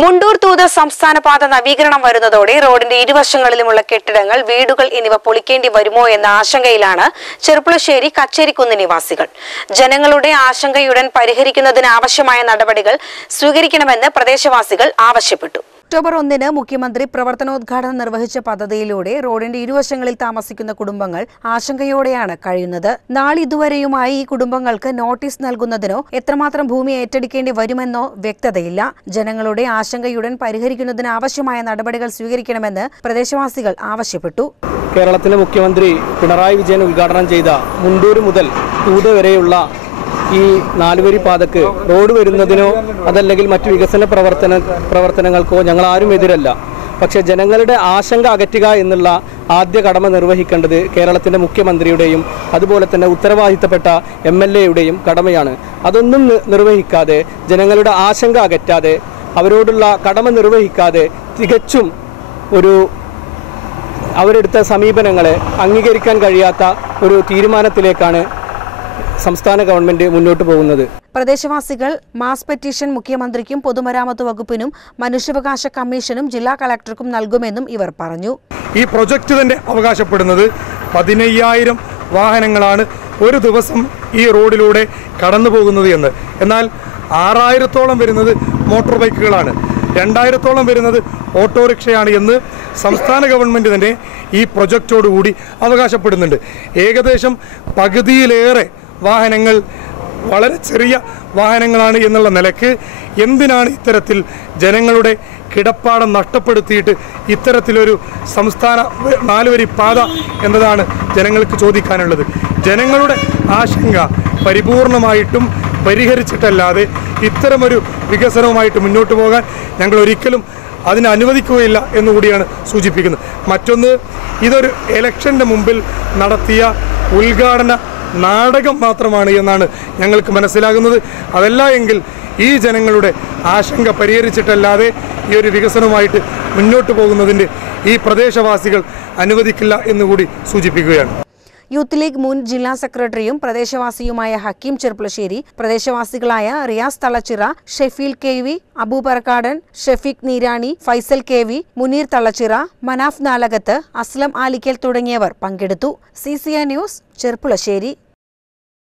മുണ്ടൂർ തൂത് സംസ്ഥാന പാത നവീകരണം വരുന്നതോടെ റോഡിന്റെ ഇരുവശങ്ങളിലുമുള്ള കെട്ടിടങ്ങൾ, വീടുകൾ എന്നിവ പൊളിക്കേണ്ടി വരുമോ എന്ന ആശങ്കയിലാണ് ചെർപ്പുളശ്ശേരി കച്ചേരിക്കുന്ന് നിവാസികൾ. ജനങ്ങളുടെ ആശങ്കയുടൻ പരിഹരിക്കുന്നതിന് ആവശ്യമായ നടപടികൾ സ്വീകരിക്കണമെന്ന് പ്രദേശവാസികൾ ആവശ്യപ്പെട്ടു. ഒക്ടോബർ 1 മുഖ്യമന്ത്രി പ്രവർത്തനോദ്ഘാടനം നിർവഹിച്ച പദ്ധതിയിലൂടെ റോഡിന്റെ ഇരുവശങ്ങളിൽ താമസിക്കുന്ന കുടുംബങ്ങൾ ആശങ്കയോടെയാണ് കഴിയുന്നത്. നാളിതുവരെയുമായി ഈ കുടുംബങ്ങൾക്ക് നോട്ടീസ് നൽകുന്നതിനോ എത്രമാത്രം ഭൂമി ഏറ്റെടുക്കേണ്ടി വരുമെന്നോ വ്യക്തതയില്ല. ജനങ്ങളുടെ ആശങ്കയുടൻ പരിഹരിക്കുന്നതിന് ആവശ്യമായ നടപടികൾ സ്വീകരിക്കണമെന്ന് പ്രദേശവാസികൾ ആവശ്യപ്പെട്ടു. കേരളത്തിലെ മുഖ്യമന്ത്രി പിണറായി വിജയൻ ഉദ്ഘാടനം ചെയ്ത മുണ്ടൂർ മുതൽ തൂത് വരെയുള്ള ഈ 4 വരി പാതക്ക് റോഡ് വരുന്നതിനോ അതല്ലെങ്കിൽ മറ്റു വികസന പ്രവർത്തനങ്ങൾക്കോ ഞങ്ങൾ ആരും എതിരല്ല. പക്ഷേ ജനങ്ങളുടെ ആശങ്ക അകറ്റുക എന്നുള്ള ആദ്യ കടമ നിർവഹിക്കേണ്ടത് കേരളത്തിൻ്റെ മുഖ്യമന്ത്രിയുടെയും അതുപോലെ തന്നെ ഉത്തരവാദിത്തപ്പെട്ട MLAയുടെയും കടമയാണ്. അതൊന്നും നിർവഹിക്കാതെ, ജനങ്ങളുടെ ആശങ്ക അകറ്റാതെ, അവരോടുള്ള കടമ നിർവഹിക്കാതെ തികച്ചും അവരെടുത്ത സമീപനങ്ങളെ അംഗീകരിക്കാൻ കഴിയാത്ത ഒരു തീരുമാനത്തിലേക്കാണ് സംസ്ഥാന ഗവൺമെന്റ് മുന്നോട്ട് പോകുന്നത്. പ്രദേശവാസികൾ മാസ് പെറ്റീഷൻ മുഖ്യമന്ത്രിക്കും പൊതുമരാമത്ത് വകുപ്പിനും മനുഷ്യാവകാശ കമ്മീഷനും ജില്ലാ കളക്ടർക്കും നൽകുമെന്നും ഇവർ പറഞ്ഞു. ഈ പ്രൊജക്ട് തന്നെ അവകാശപ്പെടുന്നത് 15,000 വാഹനങ്ങളാണ് ഒരു ദിവസം ഈ റോഡിലൂടെ കടന്നു പോകുന്നത് എന്ന്. എന്നാൽ 6,000-ഓളം വരുന്നത് മോട്ടോർ ബൈക്കുകളാണ്, 2,000-ഓളം വരുന്നത് ഓട്ടോറിക്ഷയാണ് എന്ന് സംസ്ഥാന ഗവൺമെൻറ് തന്നെ ഈ പ്രൊജക്റ്റോടുകൂടി അവകാശപ്പെടുന്നുണ്ട്. ഏകദേശം പകുതിയിലേറെ വാഹനങ്ങൾ വളരെ ചെറിയ വാഹനങ്ങളാണ് എന്നുള്ള നിലയ്ക്ക് എന്തിനാണ് ഇത്തരത്തിൽ ജനങ്ങളുടെ കിടപ്പാടം നഷ്ടപ്പെടുത്തിയിട്ട് ഇത്തരത്തിലൊരു സംസ്ഥാന 4 വരി പാത എന്നതാണ് ജനങ്ങൾക്ക് ചോദിക്കാനുള്ളത്. ജനങ്ങളുടെ ആശങ്ക പരിപൂർണമായിട്ടും പരിഹരിച്ചിട്ടല്ലാതെ ഇത്തരമൊരു വികസനവുമായിട്ട് മുന്നോട്ട് പോകാൻ ഞങ്ങൾ ഒരിക്കലും അതിനെ അനുവദിക്കുകയില്ല എന്നുകൂടിയാണ് സൂചിപ്പിക്കുന്നത്. മറ്റൊന്ന്, ഇതൊരു ഇലക്ഷൻ്റെ മുമ്പിൽ നടത്തിയ ഉദ്ഘാടന നാടകം മാത്രമാണ് എന്നാണ് ഞങ്ങൾക്ക് മനസ്സിലാകുന്നത്. അതല്ല എങ്കിൽ ഈ ജനങ്ങളുടെ ആശങ്ക പരിഹരിച്ചിട്ടല്ലാതെ ഈ ഒരു വികസനവുമായിട്ട് മുന്നോട്ട് പോകുന്നതിൻ്റെ ഈ പ്രദേശവാസികൾ അനുവദിക്കില്ല എന്നുകൂടി സൂചിപ്പിക്കുകയാണ്. യൂത്ത് ലീഗ് മുൻ ജില്ലാ സെക്രട്ടറിയും പ്രദേശവാസിയുമായ ഹക്കീം ചെർപ്പുളശ്ശേരി, പ്രദേശവാസികളായ റിയാസ് തള്ളച്ചിറ, ഷെഫീൽ KV, അബൂബർക്കാടൻ, ഷെഫീഖ് നീരാണി, ഫൈസൽ KV, മുനീർ തള്ളച്ചിറ, മനാഫ് നാലകത്ത്, അസ്ലം ആലിക്കൽ തുടങ്ങിയവർ പങ്കെടുത്തു. CCI news, Cherpulassery.